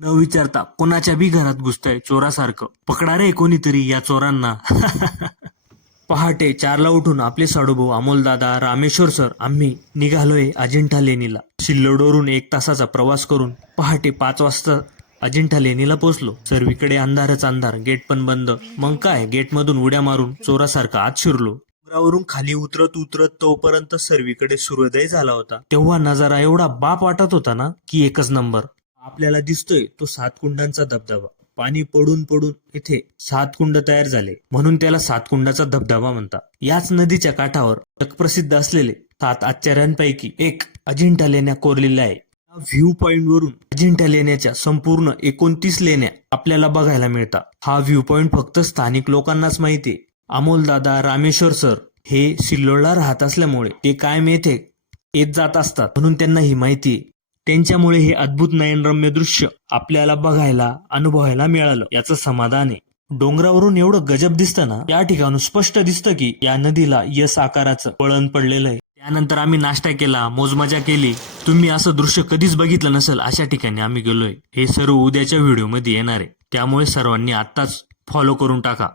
न विचारता कोणाच्या बी घरात घुसतंय चोरासारखं. पकडा रे कोणीतरी या चोरांना. पहाटे चारला उठून आपले साडूभाऊ अमोलदादा रामेश्वर सर आम्ही निघालोय अजिंठा लेणीला. शिल्लोडवरून एक तासाचा प्रवास करून पहाटे पाच वाजता अजिंठा लेणीला पोहोचलो. सर्वीकडे अंधारच अंधार गेट पण बंद. मग काय गेटमधून उड्या मारून चोरासारखा आत शिरलो. डोंगरावरून खाली उतरत उतरत तोपर्यंत सर्वीकडे सूर्योदय झाला होता. तेव्हा नजारा एवढा बाप वाटत होता ना की एकच नंबर. आपल्याला दिसतोय तो सात कुंडांचा धबधबा. पाणी पडून पडून इथे सात कुंड तयार झाले. म्हणून त्याला सात कुंडाचा धबधबा म्हणतात. याच नदीच्या काठावर जगप्रसिद्ध असलेले सात आश्चर्यांपैकी एक अजिंठा लेण्या कोरलेल्या आहे. या व्ह्यू पॉइंट वरून अजिंठा लेण्याच्या संपूर्ण एकोणतीस लेण्या आपल्याला बघायला मिळतात. हा व्ह्यू पॉइंट फक्त स्थानिक लोकांनाच माहितीये अमोलदादा रामेश्वर सर हे सिल्लोडला राहत असल्यामुळे ते कायम येथे येत जात असतात. म्हणून त्यांना ही माहिती त्यांच्यामुळे हे अद्भुत नयनरम्य दृश्य आपल्याला बघायला अनुभवायला मिळालं. याचं समाधान आहे. डोंगरावरून एवढं गजब दिसतं ना या ठिकाणून स्पष्ट दिसतं की या नदीला यस आकाराचं वळण पडलेलं आहे. त्यानंतर आम्ही नाश्ता केला मोजमजा केली. तुम्ही असं दृश्य कधीच बघितलं नसेल अशा ठिकाणी आम्ही गेलोय. हे सर्व उद्याच्या व्हिडिओमध्ये येणार आहे. त्यामुळे सर्वांनी आत्ताच फॉलो करून टाका.